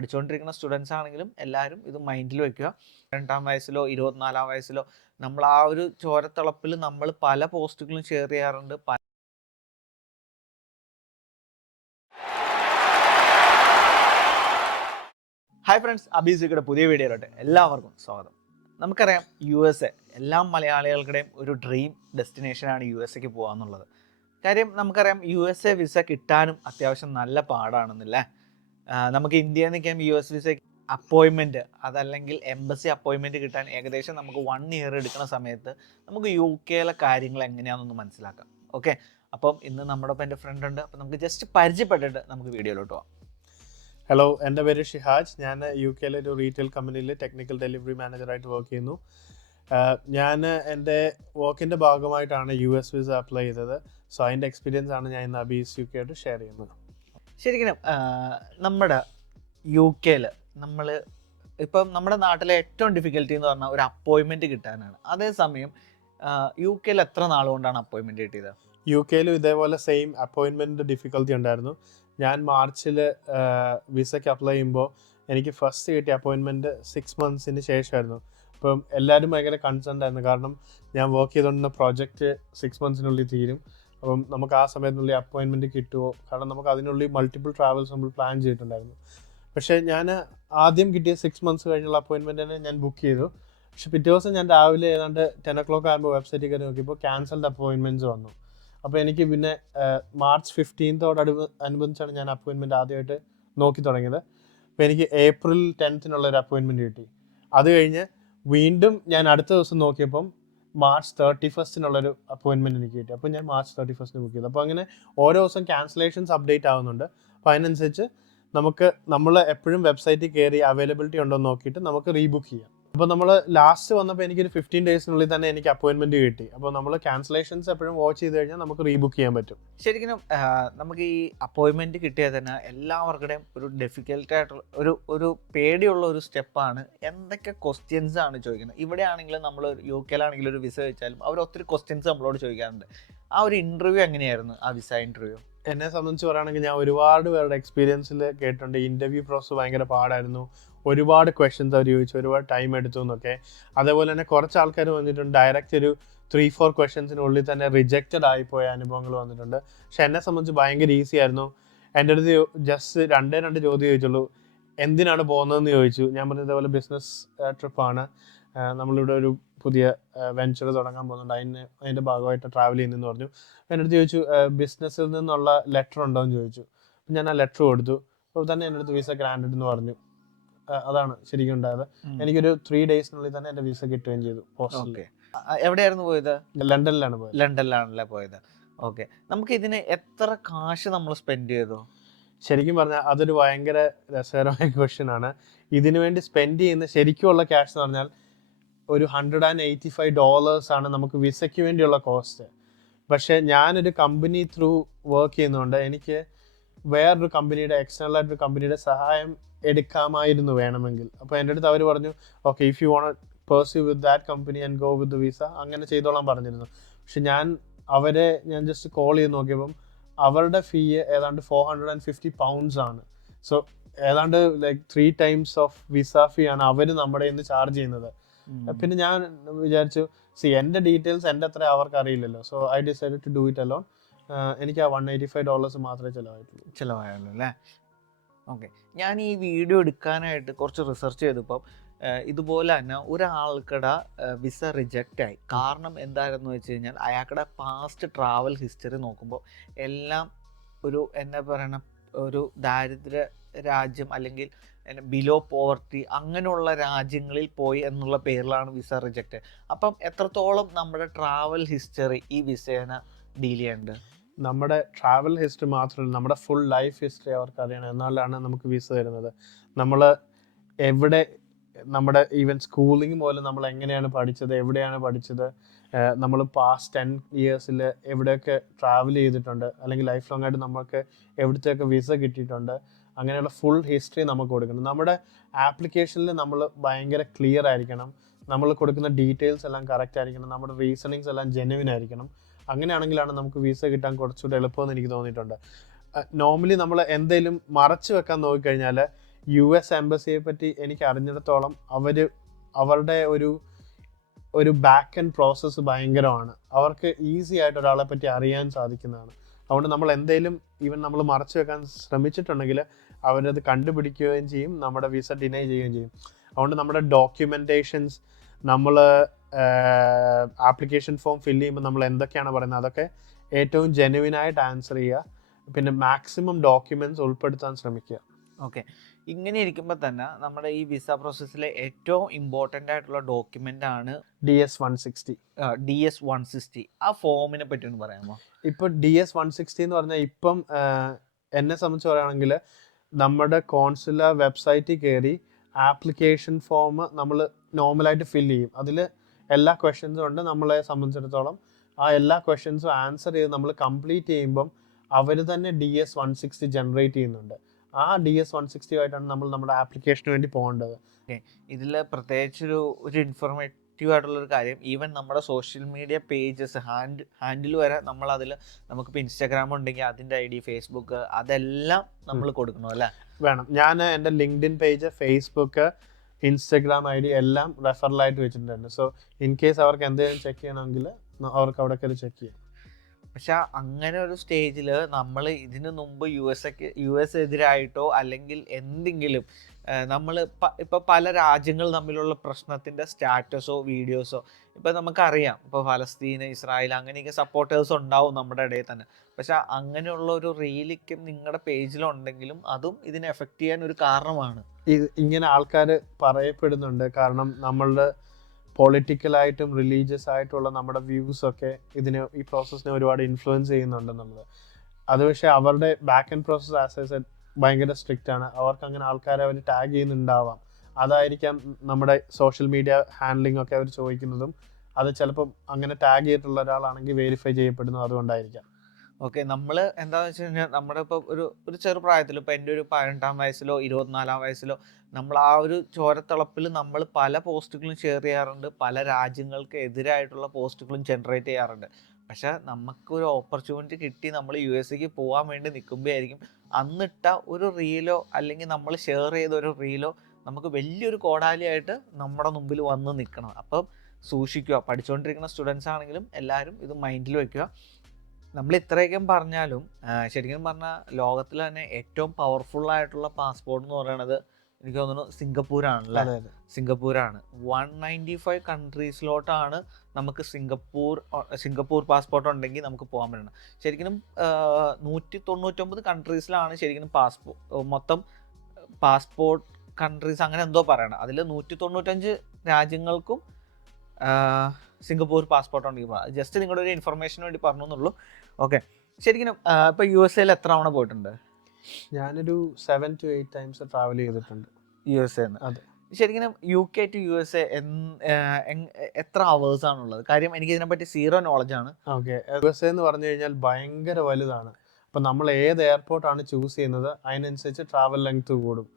പഠിച്ചുകൊണ്ടിരിക്കുന്ന സ്റ്റുഡൻസ് ആണെങ്കിലും എല്ലാവരും ഇത് മൈൻഡിൽ വെക്കുക. 2-ാം വയസ്സിലോ 24-ാം വയസ്സിലോ നമ്മൾ ആ ഒരു ചോരത്തിളപ്പിൽ നമ്മൾ പല പോസ്റ്റുകളും ഷെയർ ചെയ്യാറുണ്ട്. ഹായ് ഫ്രണ്ട്സ്, അബീസിക്കയുടെ പുതിയ വീഡിയോയിലോട്ട് എല്ലാവർക്കും സ്വാഗതം. നമുക്കറിയാം USA എല്ലാ മലയാളികളുടെയും ഒരു ഡ്രീം ഡെസ്റ്റിനേഷനാണ് USA പോകുക എന്നുള്ളത്. കാര്യം നമുക്കറിയാം USA വിസ കിട്ടാനും അത്യാവശ്യം നല്ല പാടാണെന്നില്ലേ. നമുക്ക് ഇന്ത്യയിൽ നിൽക്കാൻ US വിസ അപ്പോയിൻമെൻറ്റ് അതല്ലെങ്കിൽ എംബസി അപ്പോയിൻമെൻറ്റ് കിട്ടാൻ ഏകദേശം നമുക്ക് 1 ഇയർ എടുക്കുന്ന സമയത്ത് നമുക്ക് UK കാര്യങ്ങൾ എങ്ങനെയാണെന്നൊന്ന് മനസ്സിലാക്കാം. ഓക്കെ, അപ്പം ഇന്ന് നമ്മുടെ ഒപ്പം എൻ്റെ ഫ്രണ്ട് ഉണ്ട്. അപ്പം നമുക്ക് ജസ്റ്റ് പരിചയപ്പെട്ടിട്ട് നമുക്ക് വീഡിയോയിലോട്ട് പോകാം. ഹലോ, എൻ്റെ പേര് ഷിഹാജ്. ഞാൻ UK ഒരു റീറ്റെയിൽ കമ്പനിയിൽ ടെക്നിക്കൽ ഡെലിവറി മാനേജറായിട്ട് വർക്ക് ചെയ്യുന്നു. ഞാൻ എൻ്റെ വർക്കിൻ്റെ ഭാഗമായിട്ടാണ് US വിസ അപ്ലൈ ചെയ്തത്. സോ അതിൻ്റെ എക്സ്പീരിയൻസ് ആണ് ഞാൻ ഇന്ന് അബീസ് UK ആയിട്ട് ഷെയർ ചെയ്യുന്നത്. ശരിക്കും നമ്മുടെ UK നമ്മൾ ഇപ്പം നമ്മുടെ നാട്ടിലെ ഏറ്റവും ഡിഫിക്കൽട്ടി എന്ന് പറഞ്ഞാൽ ഒരു അപ്പോയിൻമെൻറ്റ് കിട്ടാനാണ്. അതേസമയം UK എത്ര നാളുകൊണ്ടാണ് അപ്പോയിൻമെൻറ്റ് കിട്ടിയത്? UK ഇതേപോലെ സെയിം അപ്പോയിൻമെൻറ്റ് ഡിഫിക്കൽട്ടി ഉണ്ടായിരുന്നു. ഞാൻ മാർച്ചിൽ വിസയ്ക്ക് അപ്ലൈ ചെയ്യുമ്പോൾ എനിക്ക് ഫസ്റ്റ് കിട്ടിയ അപ്പോയിൻമെൻറ്റ് 6 monthsന് ശേഷമായിരുന്നു. അപ്പം എല്ലാവരും ഭയങ്കര കൺസേൺഡ് ആയിരുന്നു. കാരണം ഞാൻ വർക്ക് ചെയ്തുകൊണ്ടിരുന്ന പ്രോജക്റ്റ് 6 monthsനുള്ളിൽ തീരും. അപ്പം നമുക്ക് ആ സമയത്തിനുള്ളിൽ അപ്പോയിൻമെൻറ്റ് കിട്ടുമോ? കാരണം നമുക്ക് അതിനുള്ളിൽ മൾട്ടിപ്പിൾ ട്രാവൽസ് നമ്മൾ പ്ലാൻ ചെയ്തിട്ടുണ്ടായിരുന്നു. പക്ഷേ ഞാൻ ആദ്യം കിട്ടിയ 6 months കഴിഞ്ഞുള്ള അപ്പോയിൻമെൻറ്റ് തന്നെ ഞാൻ ബുക്ക് ചെയ്തു. പക്ഷെ പിറ്റേ ദിവസം ഞാൻ രാവിലെ ഏതാണ്ട് 10 o'clock ആകുമ്പോൾ വെബ്സൈറ്റിൽ കയറി നോക്കിയപ്പോൾ ക്യാൻസൽഡ് അപ്പോയിൻമെൻറ്റ്സ് വന്നു. അപ്പോൾ എനിക്ക് പിന്നെ മാർച്ച് 15th അനുബന്ധിച്ചാണ് ഞാൻ അപ്പോയിൻമെൻറ്റ് ആദ്യമായിട്ട് നോക്കി തുടങ്ങിയത്. അപ്പോൾ എനിക്ക് April 10th ഒരു അപ്പോയിൻമെൻറ്റ് കിട്ടി. അത് കഴിഞ്ഞ് വീണ്ടും ഞാൻ അടുത്ത ദിവസം നോക്കിയപ്പം മാർച്ച് 31st അപ്പോയിൻമെൻറ്റ് എനിക്ക് കിട്ടി. അപ്പോൾ ഞാൻ മാർച്ച് 31st ബുക്ക് ചെയ്തു. അപ്പോൾ അങ്ങനെ ഓരോ ദിവസം ക്യാൻസലേഷൻസ് അപ്ഡേറ്റ് ആവുന്നുണ്ട്. അപ്പോൾ അതിനനുസരിച്ച് നമ്മൾ എപ്പോഴും വെബ്സൈറ്റിൽ കയറി അവൈലബിലിറ്റി ഉണ്ടോ എന്ന് നോക്കിയിട്ട് നമുക്ക് റീബുക്ക് ചെയ്യാം. അപ്പോൾ നമ്മൾ ലാസ്റ്റ് വന്നപ്പോൾ എനിക്കൊരു 15 daysനുള്ളിൽ തന്നെ എനിക്ക് അപ്പോയിൻമെൻറ്റ് കിട്ടി. അപ്പോൾ നമ്മൾ ക്യാൻസലേഷൻസ് എപ്പോഴും വാച്ച് ചെയ്ത് കഴിഞ്ഞാൽ നമുക്ക് റീബുക്ക് ചെയ്യാൻ പറ്റും. ശരിക്കും നമുക്ക് ഈ അപ്പോയിൻമെൻറ്റ് കിട്ടിയാൽ തന്നെ എല്ലാവർക്കുടെയും ഒരു ഡിഫിക്കൽട്ടായിട്ടുള്ള ഒരു പേടിയുള്ള ഒരു സ്റ്റെപ്പാണ്. എന്തൊക്കെ ക്വസ്റ്റ്യൻസ് ആണ് ചോദിക്കുന്നത്. ഇവിടെ ആണെങ്കിലും നമ്മൾ UK ഒരു വിസ വെച്ചാലും അവർ ഒത്തിരി ക്വസ്റ്റ്യൻസ് നമ്മളോട് ചോദിക്കാറുണ്ട്. ആ ഒരു ഇൻ്റർവ്യൂ എങ്ങനെയായിരുന്നു, ആ വിസ ഇൻ്റർവ്യൂ? എന്നെ സംബന്ധിച്ച് പറയുകയാണെങ്കിൽ ഞാൻ ഒരുപാട് പേരുടെ എക്സ്പീരിയൻസിൽ കേട്ടിട്ടുണ്ട്. ഇൻ്റർവ്യൂ പ്രോസസ്സ് ഭയങ്കര പാടായിരുന്നു. ഒരുപാട് ക്വസ്റ്റ്യൻസ് അവർ ചോദിച്ചു, ഒരുപാട് ടൈം എടുത്തു എന്നൊക്കെ. അതേപോലെ തന്നെ കുറച്ച് ആൾക്കാർ വന്നിട്ടുണ്ട് ഡയറക്റ്റ് ഒരു 3-4 ക്വസ്റ്റ്യൻസിനുള്ളിൽ തന്നെ റിജക്റ്റഡ് ആയിപ്പോയ അനുഭവങ്ങൾ വന്നിട്ടുണ്ട്. പക്ഷെ എന്നെ സംബന്ധിച്ച് ഭയങ്കര ഈസി ആയിരുന്നു. എൻ്റെ അടുത്ത് ജസ്റ്റ് 2 ചോദ്യം ചോദിച്ചുള്ളൂ. എന്തിനാണ് പോകുന്നതെന്ന് ചോദിച്ചു. ഞാൻ പറഞ്ഞത് ഇതേപോലെ ബിസിനസ് ട്രിപ്പാണ്, നമ്മളിവിടെ ഒരു പുതിയ വെഞ്ചർ തുടങ്ങാൻ പോകുന്നുണ്ട്, അതിൻ്റെ ഭാഗമായിട്ട് ട്രാവൽ ചെയ്യുന്നതെന്ന് പറഞ്ഞു. എൻ്റെ അടുത്ത് ചോദിച്ചു ബിസിനസ്സിൽ നിന്നുള്ള ലെറ്റർ ഉണ്ടോ എന്ന് ചോദിച്ചു. അപ്പം ഞാൻ ആ ലെറ്റർ കൊടുത്തു. അപ്പോൾ തന്നെ എൻ്റെ അടുത്ത് വിസ ഗ്രാൻഡഡ് എന്ന് പറഞ്ഞു. അതാണ് ശരിക്കും ഉണ്ടായത്. എനിക്കൊരു 3 daysനുള്ളിൽ തന്നെ എൻ്റെ വിസ കിട്ടുകയും ചെയ്തു. പോസ്റ്റലിൽ. എവിടെയായിരുന്നു പോയത്? ലണ്ടനിലാണ് പോയത്. ലണ്ടനിലാണല്ലേ പോയത്. ഓക്കെ, നമുക്ക് ഇതിന് എത്ര കാശ് നമ്മൾ സ്പെൻഡ് ചെയ്തു? ശരിക്കും പറഞ്ഞാൽ അതൊരു ഭയങ്കര രസകരമായ ക്വസ്റ്റ്യൻ ആണ്. ഇതിനു വേണ്ടി സ്പെൻഡ് ചെയ്യുന്ന ശരിക്കുമുള്ള ക്യാഷ് എന്ന് പറഞ്ഞാൽ ഒരു $185 ആണ് നമുക്ക് വിസയ്ക്ക് വേണ്ടിയുള്ള കോസ്റ്റ്. പക്ഷേ ഞാനൊരു കമ്പനി ത്രൂ വർക്ക് ചെയ്യുന്നതുകൊണ്ട് എനിക്ക് വേറൊരു കമ്പനിയുടെ എക്സ്റ്റേണൽ ആയിട്ടൊരു കമ്പനിയുടെ സഹായം എടുക്കാമായിരുന്നു വേണമെങ്കിൽ. അപ്പോൾ എൻ്റെ അടുത്ത് അവർ പറഞ്ഞു, okay, if you won't pursue with that company and go with the visa, അങ്ങനെ ചെയ്തോളാൻ പറഞ്ഞിരുന്നു. പക്ഷെ ഞാൻ ജസ്റ്റ് കോൾ ചെയ്ത് നോക്കിയപ്പം അവരുടെ ഫീ ഏതാണ്ട് £450 ആണ്. സോ ഏതാണ്ട് ലൈക്ക് 3 times ഓഫ് വിസ ഫീ ആണ് അവർ നമ്മുടെ ഇന്ന് ചാർജ് ചെയ്യുന്നത്. പിന്നെ ഞാൻ വിചാരിച്ചു, എൻ്റെ ഡീറ്റെയിൽസ് എൻ്റെ അത്ര അവർക്ക് അറിയില്ലല്ലോ. So I decided to do it alone. എനിക്ക് ആ $185 മാത്രമേ ചിലവായുള്ളൂ അല്ലേ? ഓക്കെ, ഞാൻ ഈ വീഡിയോ എടുക്കാനായിട്ട് കുറച്ച് റിസർച്ച് ചെയ്തപ്പം ഇതുപോലെ തന്നെ ഒരാൾക്കടെ വിസ റിജക്റ്റ് ആയി. കാരണം എന്തായിരുന്നു വെച്ച് കഴിഞ്ഞാൽ അയാളുടെ പാസ്റ്റ് ട്രാവൽ ഹിസ്റ്ററി നോക്കുമ്പോൾ എല്ലാം എന്താ പറയണ ഒരു ദാരിദ്ര്യ രാജ്യം അല്ലെങ്കിൽ ബിലോ പോവർട്ടി അങ്ങനെയുള്ള രാജ്യങ്ങളിൽ പോയി എന്നുള്ള പേരിലാണ് വിസ റിജക്റ്റ്. അപ്പം എത്രത്തോളം നമ്മുടെ ട്രാവൽ ഹിസ്റ്ററി ഈ വിസേന ഡീൽ ചെയ്യേണ്ടത്? നമ്മുടെ ട്രാവൽ ഹിസ്റ്ററി മാത്രമല്ല, നമ്മുടെ ഫുൾ ലൈഫ് ഹിസ്റ്ററി അവർക്ക് അറിയണം. എന്നാലാണ് നമുക്ക് വിസ തരുന്നത്. നമ്മൾ എവിടെ, നമ്മുടെ ഈവൻ സ്കൂളിംഗ് പോലെ നമ്മൾ എങ്ങനെയാണ് പഠിച്ചത്, എവിടെയാണ് പഠിച്ചത്, നമ്മൾ പാസ്റ്റ് 10 years എവിടെയൊക്കെ ട്രാവൽ ചെയ്തിട്ടുണ്ട്, അല്ലെങ്കിൽ ലൈഫ് ലോങ് ആയിട്ട് നമുക്ക് എവിടത്തെയൊക്കെ വിസ കിട്ടിയിട്ടുണ്ട്, അങ്ങനെയുള്ള ഫുൾ ഹിസ്റ്ററി നമുക്ക് കൊടുക്കണം. നമ്മുടെ ആപ്ലിക്കേഷനിൽ നമ്മൾ ഭയങ്കര ക്ലിയർ ആയിരിക്കണം. നമ്മൾ കൊടുക്കുന്ന ഡീറ്റെയിൽസ് എല്ലാം കറക്റ്റ് ആയിരിക്കണം. നമ്മുടെ റീസണിങ്സ് എല്ലാം ജെന്യുവിൻ ആയിരിക്കണം. അങ്ങനെയാണെങ്കിലാണ് നമുക്ക് വിസ കിട്ടാൻ കുറച്ചുകൂടെ എളുപ്പമെന്ന് എനിക്ക് തോന്നിയിട്ടുണ്ട്. നോർമലി നമ്മൾ എന്തെങ്കിലും മറച്ചു വെക്കാൻ നോക്കിക്കഴിഞ്ഞാൽ US എംബസിയെ പറ്റി എനിക്ക് അറിഞ്ഞിടത്തോളം അവരുടെ ഒരു ബാക്ക് ആൻഡ് പ്രോസസ്സ് ഭയങ്കരമാണ്. അവർക്ക് ഈസി ആയിട്ട് ഒരാളെ പറ്റി അറിയാൻ സാധിക്കുന്നതാണ്. അതുകൊണ്ട് നമ്മൾ എന്തെങ്കിലും ഈവൻ നമ്മൾ മറച്ചു വെക്കാൻ ശ്രമിച്ചിട്ടുണ്ടെങ്കിൽ അവരത് കണ്ടുപിടിക്കുകയും ചെയ്യും, നമ്മുടെ വിസ ഡിനൈ ചെയ്യുകയും ചെയ്യും. അതുകൊണ്ട് നമ്മുടെ ഡോക്യുമെൻറ്റേഷൻസ്, നമ്മൾ ആപ്ലിക്കേഷൻ ഫോം ഫില്ല് ചെയ്യുമ്പോൾ നമ്മൾ എന്തൊക്കെയാണ് പറയുന്നത് അതൊക്കെ ഏറ്റവും ജെനുവിനായിട്ട് ആൻസർ ചെയ്യുക. പിന്നെ മാക്സിമം ഡോക്യുമെൻറ്റ്സ് ഉൾപ്പെടുത്താൻ ശ്രമിക്കുക. ഓക്കെ, ഇങ്ങനെ ഇരിക്കുമ്പോൾ തന്നെ നമ്മുടെ ഈ വിസ പ്രോസസ്സിലെ ഏറ്റവും ഇമ്പോർട്ടൻ്റ് ആയിട്ടുള്ള ഡോക്യുമെൻ്റ് ആണ് DS-160. DS-160. ആ ഫോമിനെ പറ്റി ഒന്ന് പറയാമോ? ഇപ്പോൾ DS-160 എന്ന് പറഞ്ഞാൽ ഇപ്പം എന്നെ സംബന്ധിച്ച് പറയുകയാണെങ്കിൽ നമ്മുടെ കോൺസുലർ വെബ്സൈറ്റിൽ കയറി ആപ്ലിക്കേഷൻ ഫോം നമ്മൾ നോർമലായിട്ട് ഫില്ല് ചെയ്യും. അതിൽ എല്ലാ ക്വസ്റ്റ്യൻസും ഉണ്ട്. നമ്മളെ സംബന്ധിച്ചിടത്തോളം ആ എല്ലാ ക്വസ്റ്റ്യൻസും ആൻസർ ചെയ്ത് നമ്മൾ കംപ്ലീറ്റ് ചെയ്യുമ്പം അവർ തന്നെ DS-160 ജനറേറ്റ് ചെയ്യുന്നുണ്ട്. ആ DS-160 ആയിട്ടാണ് നമ്മൾ നമ്മുടെ ആപ്ലിക്കേഷന് വേണ്ടി പോകേണ്ടത്. ഇതിൽ പ്രത്യേകിച്ചൊരു ഇൻഫോർമേറ്റീവ് ആയിട്ടുള്ളൊരു കാര്യം, ഈവൻ നമ്മുടെ സോഷ്യൽ മീഡിയ പേജസ് ഹാൻഡിൽ വരെ നമ്മളതിൽ, നമുക്കിപ്പോൾ ഇൻസ്റ്റാഗ്രാം ഉണ്ടെങ്കിൽ അതിൻ്റെ ID, ഫേസ്ബുക്ക്, അതെല്ലാം നമ്മൾ കൊടുക്കണം അല്ലേ? വേണം. ഞാൻ എൻ്റെ LinkedIn page, Facebook, Instagram ID എല്ലാം റെഫറലായിട്ട് വെച്ചിട്ടുണ്ട്. സോ ഇൻ കേസ് അവർക്ക് എന്തെങ്കിലും ചെക്ക് ചെയ്യണമെങ്കിൽ അവർക്ക് അവിടെ കയറി ചെക്ക് ചെയ്യാം. പക്ഷെ അങ്ങനെ ഒരു സ്റ്റേജിൽ നമ്മൾ ഇതിനു മുമ്പ് US എതിരായിട്ടോ അല്ലെങ്കിൽ എന്തെങ്കിലും നമ്മൾ ഇപ്പോൾ പല രാജ്യങ്ങൾ തമ്മിലുള്ള പ്രശ്നത്തിൻ്റെ സ്റ്റാറ്റസോ വീഡിയോസോ ഇപ്പോൾ നമുക്കറിയാം, ഇപ്പോൾ ഫലസ്തീൻ, ഇസ്രായേൽ അങ്ങനെയൊക്കെ സപ്പോർട്ടേഴ്സ് ഉണ്ടാവും നമ്മുടെ ഇടയിൽ തന്നെ. പക്ഷെ അങ്ങനെയുള്ള ഒരു റീലിക്കും നിങ്ങളുടെ പേജിലുണ്ടെങ്കിലും അതും ഇതിനെ എഫക്റ്റ് ചെയ്യാൻ ഒരു കാരണമാണ്. ഇങ്ങനെ ആൾക്കാർ പറയപ്പെടുന്നുണ്ട്. കാരണം നമ്മളുടെ പൊളിറ്റിക്കലായിട്ടും റിലീജിയസ് ആയിട്ടുള്ള നമ്മുടെ വ്യൂസൊക്കെ ഈ പ്രോസസ്സിനെ ഒരുപാട് ഇൻഫ്ലുവൻസ് ചെയ്യുന്നുണ്ടെന്നുള്ളത്. അത് പക്ഷേ അവരുടെ ബാക്ക് ആൻഡ് പ്രോസസ് ആസ് ഭയങ്കര സ്ട്രിക്റ്റ് ആണ്. അവർക്ക് അങ്ങനെ ആൾക്കാരെ അവർ ടാഗ് ചെയ്യുന്നുണ്ടാവാം. അതായിരിക്കാം നമ്മുടെ സോഷ്യൽ മീഡിയ ഹാൻഡ്ലിംഗ് ഒക്കെ അവർ ചോദിക്കുന്നതും. അത് ചിലപ്പം അങ്ങനെ ടാഗ് ചെയ്തിട്ടുള്ള ഒരാളാണെങ്കിൽ വെരിഫൈ ചെയ്യപ്പെടുന്നത് അതുകൊണ്ടായിരിക്കാം. ഓക്കെ, നമ്മൾ എന്താണെന്ന് വെച്ച് കഴിഞ്ഞാൽ നമ്മുടെ ഇപ്പോൾ ഒരു ചെറുപ്രായത്തിൽ, ഇപ്പോൾ എൻ്റെ ഒരു 18-ാം വയസ്സിലോ 24-ാം വയസ്സിലോ നമ്മൾ ആ ഒരു ചോരത്തിളപ്പിൽ നമ്മൾ പല പോസ്റ്റുകളും ഷെയർ ചെയ്യാറുണ്ട്, പല രാജ്യങ്ങൾക്ക് എതിരായിട്ടുള്ള പോസ്റ്റുകളും ജനറേറ്റ് ചെയ്യാറുണ്ട്. പക്ഷേ നമുക്കൊരു ഓപ്പർച്യൂണിറ്റി കിട്ടി നമ്മൾ USA പോകാൻ വേണ്ടി നിൽക്കുമ്പോഴായിരിക്കും അന്നിട്ട ഒരു റീലോ അല്ലെങ്കിൽ നമ്മൾ ഷെയർ ചെയ്ത ഒരു റീലോ നമുക്ക് വലിയൊരു കോടാലിയായിട്ട് നമ്മുടെ മുമ്പിൽ വന്ന് നിൽക്കണം. അപ്പം സൂക്ഷിക്കുക. പഠിച്ചുകൊണ്ടിരിക്കുന്ന സ്റ്റുഡൻസ് ആണെങ്കിലും എല്ലാവരും ഇത് മൈൻഡിൽ വയ്ക്കുക. നമ്മൾ ഇത്രയൊക്കെ പറഞ്ഞാലും ശരിക്കും പറഞ്ഞാൽ ലോകത്തിൽ തന്നെ ഏറ്റവും പവർഫുള്ളായിട്ടുള്ള പാസ്പോർട്ട് എന്ന് പറയുന്നത് എനിക്ക് തോന്നുന്നു സിംഗപ്പൂരാണല്ലേ? സിംഗപ്പൂരാണ്. 195 കൺട്രീസിലോട്ടാണ് നമുക്ക് സിംഗപ്പൂർ പാസ്പോർട്ട് ഉണ്ടെങ്കിൽ നമുക്ക് പോകാൻ പറ്റണം. ശരിക്കും 199 കൺട്രീസിലാണ് ശരിക്കും മൊത്തം പാസ്പോർട്ട് കൺട്രീസ് അങ്ങനെ എന്തോ പറയണം. അതിൽ 195 രാജ്യങ്ങൾക്കും സിംഗപ്പൂർ പാസ്പോർട്ട് ഉണ്ടെങ്കിൽ പോകാം. ജസ്റ്റ് നിങ്ങളുടെ ഒരു ഇൻഫർമേഷന് വേണ്ടി പറഞ്ഞു എന്നുള്ളൂ. ഓക്കെ, ശരിക്കും ഇപ്പോൾ USA എത്ര തവണ പോയിട്ടുണ്ട്? ഞാനൊരു 7 to 8 times ട്രാവൽ ചെയ്തിട്ടുണ്ട് USA. അതെ. ശരിക്കും UK to USA എത്ര അവേഴ്സ് ആണുള്ളത്? കാര്യം എനിക്ക് ഇതിനെപ്പറ്റി സീറോ നോളജ് ആണ്. ഓക്കെ, USA എന്ന് പറഞ്ഞു കഴിഞ്ഞാൽ ഭയങ്കര വലുതാണ്. അപ്പം നമ്മൾ ഏത് എയർപോർട്ടാണ് ചൂസ് ചെയ്യുന്നത് അതിനനുസരിച്ച് ട്രാവൽ ലെങ്ത് കൂടും.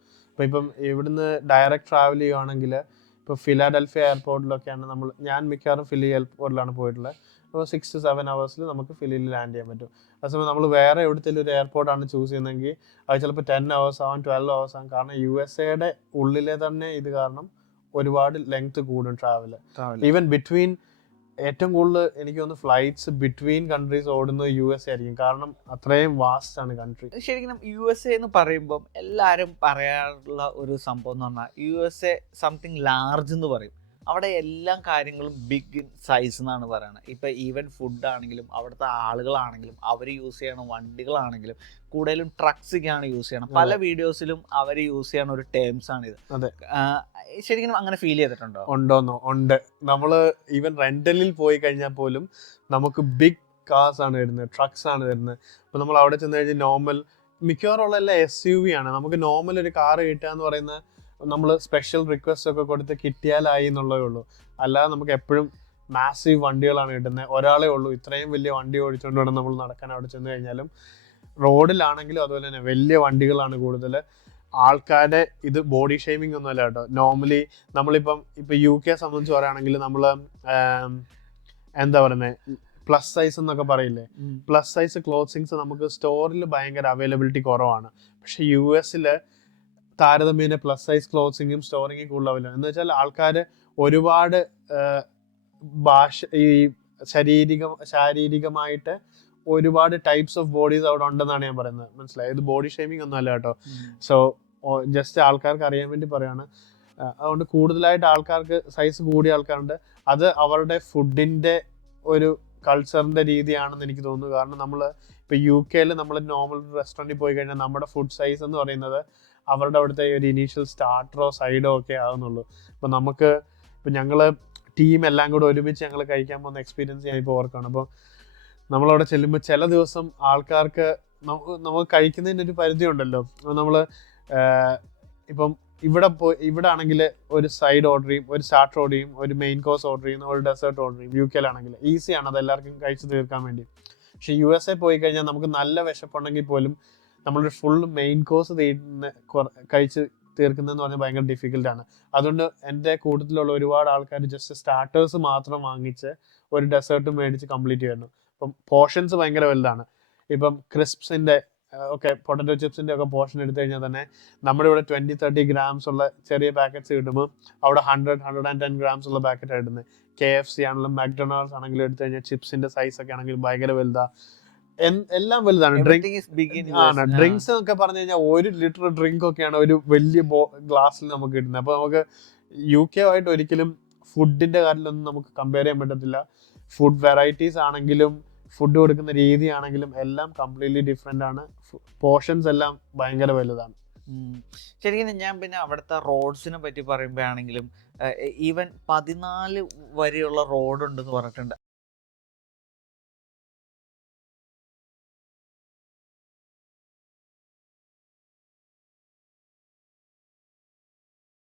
ഇപ്പം ഇവിടുന്ന് ഡയറക്റ്റ് ട്രാവൽ ചെയ്യുവാണെങ്കിൽ ഇപ്പോൾ ഫിലാഡൽഫിയ എയർപോർട്ടിലൊക്കെയാണ് ഞാൻ മിക്കവാറും ഫിലി എയർപോർട്ടിലാണ് പോയിട്ടുള്ളത്. അപ്പോൾ 6 to 7 hours നമുക്ക് ഫിലിയിൽ ലാൻഡ് ചെയ്യാൻ പറ്റും. അതേസമയം നമ്മൾ വേറെ എവിടത്തേലും ഒരു എയർപോർട്ടാണ് ചൂസ് ചെയ്യുന്നതെങ്കിൽ അത് ചിലപ്പോൾ 10 hours ആവും, 12 hours ആവും. കാരണം USA ഉള്ളിലെ തന്നെ ഇത് കാരണം ഒരുപാട് ലെങ്ത് കൂടും ട്രാവൽ. ഈവൻ ബിറ്റ്വീൻ ഏറ്റവും കൂടുതൽ എനിക്ക് തോന്നുന്നു ഫ്ലൈറ്റ്സ് ബിറ്റ്വീൻ കൺട്രീസ് ഓടുന്നത് USA ആയിരിക്കും. കാരണം അത്രയും വാസ്റ്റ് ആണ് കൺട്രി. ശരിക്കും USA എന്ന് പറയുമ്പം എല്ലാവരും പറയാറുള്ള ഒരു സംഭവം എന്ന് പറഞ്ഞാൽ USA സംതിങ് ലാർജ് എന്ന് പറയും. അവിടെ എല്ലാ കാര്യങ്ങളും ബിഗ് ഇൻ സൈസ് എന്നാണ് പറയുന്നത്. ഇപ്പം ഈവൻ ഫുഡ് ആണെങ്കിലും അവിടുത്തെ ആളുകളാണെങ്കിലും അവർ യൂസ് ചെയ്യണ വണ്ടികളാണെങ്കിലും കൂടുതലും ട്രക്സൊക്കെയാണ് യൂസ് ചെയ്യണം. പല വീഡിയോസിലും അവർ യൂസ് ചെയ്യണ ഒരു ടേംസ് ആണിത്. അതെ, ശരിക്കും അങ്ങനെ ഫീൽ ചെയ്തിട്ടുണ്ടോ? ഉണ്ട്. നമ്മൾ ഈവൻ റെന്റലിൽ പോയി കഴിഞ്ഞാൽ പോലും നമുക്ക് ബിഗ് കാർസ് ആണ് വരുന്നത്, ട്രക്സ് ആണ് വരുന്നത്. അപ്പോൾ നമ്മൾ അവിടെ ചെന്ന് കഴിഞ്ഞാൽ നോർമൽ മിക്കവാറുള്ള എല്ലാം SUV ആണ്. നമുക്ക് നോർമൽ ഒരു കാർ കിട്ടുക എന്ന് പറയുന്നത് നമ്മൾ സ്പെഷ്യൽ റിക്വസ്റ്റ് ഒക്കെ കൊടുത്ത് കിട്ടിയാലായി എന്നുള്ളതേ ഉള്ളൂ. അല്ലാതെ നമുക്ക് എപ്പോഴും മാസീവ് വണ്ടികളാണ് കിട്ടുന്നത്. ഒരാളേ ഉള്ളൂ ഇത്രയും വലിയ വണ്ടി ഓടിച്ചുകൊണ്ട് വേണം നമ്മൾ നടക്കാൻ. അവിടെ ചെന്ന് കഴിഞ്ഞാലും റോഡിലാണെങ്കിലും അതുപോലെ തന്നെ വലിയ വണ്ടികളാണ് കൂടുതൽ. ആൾക്കാരുടെ ഇത് ബോഡി ഷേമിംഗ് ഒന്നുമല്ല കേട്ടോ. നോർമലി നമ്മളിപ്പം UK സംബന്ധിച്ച് പറയുകയാണെങ്കിൽ നമ്മൾ എന്താ പറയുന്നത്, പ്ലസ് സൈസ് എന്നൊക്കെ പറയില്ലേ, പ്ലസ് സൈസ് ക്ലോത്തിങ്സ് നമുക്ക് സ്റ്റോറിൽ ഭയങ്കര അവൈലബിലിറ്റി കുറവാണ്. പക്ഷെ US താരതമ്യേന പ്ലസ് സൈസ് ക്ലോത്ത്സിങ്ങും സ്റ്റോറിങ്ങും കൂടുതൽ അവൈലബിൾ. എന്ന് വെച്ചാൽ ആൾക്കാർ ഒരുപാട് ഈ ശാരീരികമായിട്ട് ഒരുപാട് ടൈപ്സ് ഓഫ് ബോഡീസ് അവിടെ ഉണ്ടെന്നാണ് ഞാൻ പറയുന്നത്. മനസ്സിലായത്? ഇത് ബോഡി ഷേമിംഗ് ഒന്നും അല്ല കേട്ടോ. സോ ജസ്റ്റ് ആൾക്കാർക്ക് അറിയാൻ വേണ്ടി പറയാണ്. അതുകൊണ്ട് കൂടുതലായിട്ട് ആൾക്കാർക്ക് സൈസ് കൂടിയ ആൾക്കാരുണ്ട്. അത് അവരുടെ ഫുഡിന്റെ ഒരു കൾച്ചറിന്റെ രീതിയാണെന്ന് എനിക്ക് തോന്നുന്നു. കാരണം നമ്മൾ ഇപ്പൊ UK നമ്മൾ നോർമൽ റെസ്റ്റോറൻറ്റിൽ പോയി കഴിഞ്ഞാൽ നമ്മുടെ ഫുഡ് സൈസ് എന്ന് പറയുന്നത് അവരുടെ അവിടുത്തെ ഒരു ഇനീഷ്യൽ സ്റ്റാർട്ടറോ സൈഡോ ഒക്കെ ആകുന്നുള്ളൂ. ഇപ്പൊ നമുക്ക് ഇപ്പൊ ഞങ്ങള് ടീം എല്ലാം കൂടെ ഒരുമിച്ച് ഞങ്ങൾ കഴിക്കാൻ പോകുന്ന എക്സ്പീരിയൻസ് ഞാൻ ഇപ്പോൾ ഓർക്കാണ്. അപ്പോൾ നമ്മളവിടെ ചെല്ലുമ്പോൾ ചില ദിവസം ആൾക്കാർക്ക് നമുക്ക് കഴിക്കുന്നതിന് ഒരു പരിധി ഉണ്ടല്ലോ. നമ്മൾ ഇപ്പം ഇവിടെ ആണെങ്കിൽ ഒരു സൈഡ് ഓർഡർ ചെയ്യും, ഒരു സ്റ്റാർട്ടർ ഓർഡർ ചെയ്യും, ഒരു മെയിൻ കോഴ്സ് ഓർഡർ ചെയ്യും, ഒരു ഡെസേർട്ട് ഓർഡർ ചെയ്യും. UK ഈസിയാണ് അത് എല്ലാവർക്കും കഴിച്ച് തീർക്കാൻ വേണ്ടി. പക്ഷെ USA പോയി കഴിഞ്ഞാൽ നമുക്ക് നല്ല വിശപ്പുണ്ടെങ്കിൽ പോലും നമ്മളൊരു ഫുൾ മെയിൻ കോഴ്സ് കഴിച്ച് തീർക്കുന്നതെന്ന് പറഞ്ഞാൽ ഭയങ്കര ഡിഫിക്കൽട്ടാണ്. അതുകൊണ്ട് എൻ്റെ കൂട്ടത്തിലുള്ള ഒരുപാട് ആൾക്കാർ ജസ്റ്റ് സ്റ്റാർട്ടേഴ്സ് മാത്രം വാങ്ങിച്ച് ഒരു ഡെസേർട്ടും മേടിച്ച് കംപ്ലീറ്റ് ചെയ്യുന്നു. ഇപ്പം പോർഷൻസ് ഭയങ്കര വലുതാണ്. ഇപ്പം ക്രിസ്പ്സിൻ്റെ ഒക്കെ പൊട്ടറ്റോ ചിപ്സിൻ്റെ ഒക്കെ പോർഷൻ എടുത്തു കഴിഞ്ഞാൽ തന്നെ നമ്മുടെ ഇവിടെ 20-30 grams ഉള്ള ചെറിയ പാക്കറ്റ്സ് കിട്ടുമ്പോൾ അവിടെ 100-110 grams ഉള്ള പാക്കറ്റ് ഇടുന്നത്. KFC ആണെങ്കിലും McDonald's ആണെങ്കിലും എടുത്തു കഴിഞ്ഞാൽ ചിപ്സിന്റെ സൈസ് ഒക്കെ ആണെങ്കിലും ഭയങ്കര വലുതാ. എല്ലാം വലുതാണ്. ഡ്രിങ്ക്സ് എന്നൊക്കെ പറഞ്ഞു കഴിഞ്ഞാൽ 1 ലിറ്റർ ഡ്രിങ്ക് ഒക്കെയാണ് ഒരു വലിയ ഗ്ലാസ്സിൽ നമുക്ക് കിട്ടുന്നത്. അപ്പൊ നമുക്ക് UK ആയിട്ട് ഒരിക്കലും ഫുഡിന്റെ കാര്യത്തിലൊന്നും നമുക്ക് കമ്പയർ ചെയ്യാൻ പറ്റത്തില്ല. ഫുഡ് വെറൈറ്റീസ് ആണെങ്കിലും ഫുഡ് കൊടുക്കുന്ന രീതി ആണെങ്കിലും എല്ലാം കംപ്ലീറ്റ്ലി ഡിഫറെന്റ് ആണ്. പോർഷൻസ് എല്ലാം ഭയങ്കര വലുതാണ്. ശരിക്കും ഞാൻ പിന്നെ അവിടുത്തെ റോഡ്സിനെ പറ്റി പറയുമ്പോഴാണെങ്കിലും ഈവൻ 14 വരെയുള്ള റോഡ് ഉണ്ടെന്ന് പറഞ്ഞിട്ടുണ്ട്.